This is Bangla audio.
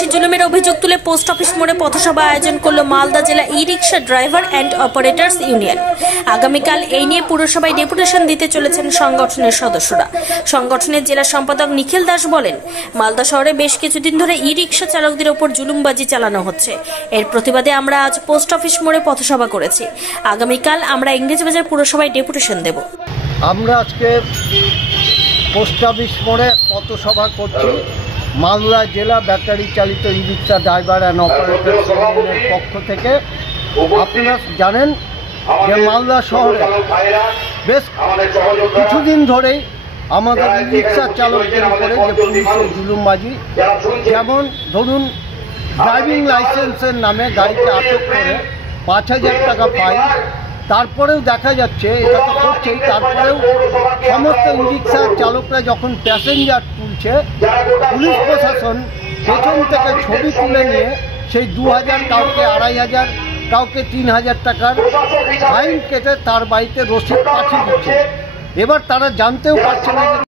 পুলিশি জুলুমের অভিযোগ তুলে পোস্ট অফিস মোড়ে পথসভা আয়োজন করলো মালদা জেলা e rickshaw driver and operators union. আগামীকাল এই নিয়ে পুরসভায় ডেপুটেশন দিতে চলেছেন সংগঠনের সদস্যরা। সংগঠনের জেলা সম্পাদক নিখিল দাস বলেন, মালদা শহরে বেশ কিছুদিন ধরে ই রিক্সা চালকদের ওপর জুলুমবাজি চালানো হচ্ছে। এর প্রতিবাদে আমরা আজ পোস্ট অফিস মোড়ে পথসভা করেছি। আগামীকাল আমরা ইংরেজবাজার পুরসভায় ডেপুটেশন দেব। আমরা আজকে পোস্ট অফিস মোড়ে পথসভা করছি। মালদা জেলা ব্যাটারি চালিত ই রিক্সা ড্রাইভার অ্যান্ড অপারেটরস ইউনিয়নের পক্ষ থেকে। আপনারা জানেন যে মালদা শহরে বেশ কিছুদিন ধরেই আমাদের ই রিক্সা চালকদের উপরে যে পুলিশের জুলুমবাজি, যেমন ধরুন ড্রাইভিং লাইসেন্সের নামে গাড়িতে আটক করে 5,000 টাকা ফাইন। তারপরেও দেখা যাচ্ছে, এটা তো করছেই, তারপরেও সমস্ত ই রিক্সা চালকরা যখন প্যাসেঞ্জার তুলছে, পুলিশ প্রশাসন পেছন থেকে ছবি তুলে নিয়ে সেই 2,000, কাউকে 2,500, কাউকে 3,000 টাকার ফাইন কেটে তার বাড়িতে রসিদ পাঠিয়ে দিচ্ছে। এবার তারা জানতেও পারছে না যে